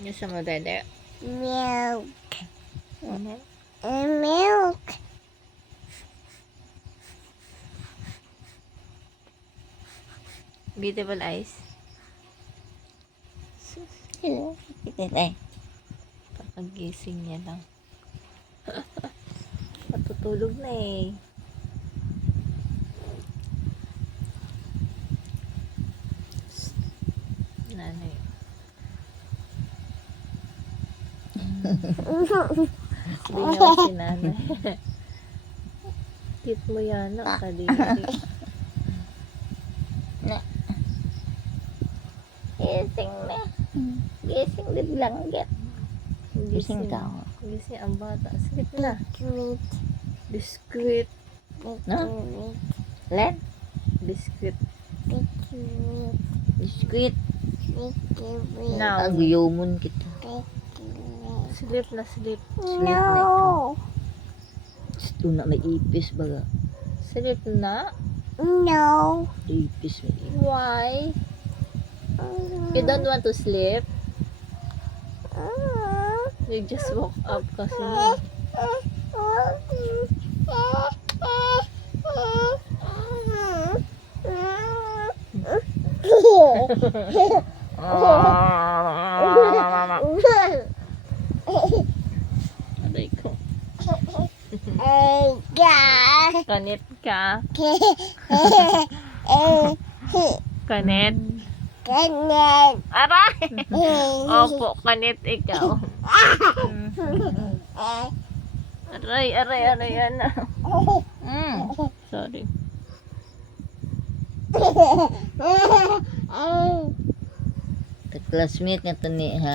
Gusto mo, Dede? Milk. Ano? Milk. Beautiful eyes. Titay. Pakagising niya lang. Matutulog na eh. Nanay. Hindi niya ako si nanay. Cute mo yan, no? Kadiri. Gising na. Gising din lang get. Gising ka. Gising ang bata. Sleep na. Biscuit. Biscuit. No? Len? Biscuit. Biscuit. Biskuit. Biscuit. Now. Aguyomon kita. Sleep na, sleep. No. Gusto na may ipis baga. Sleep na? No. Ipis may ipis. Why? You don't want to sleep? You just woke up kasi. Aray ko. Kanit ka. Kanit. Aray! Opo, kanit ikaw. Aray, yan na. Sorry. Classmate nga to ni ha.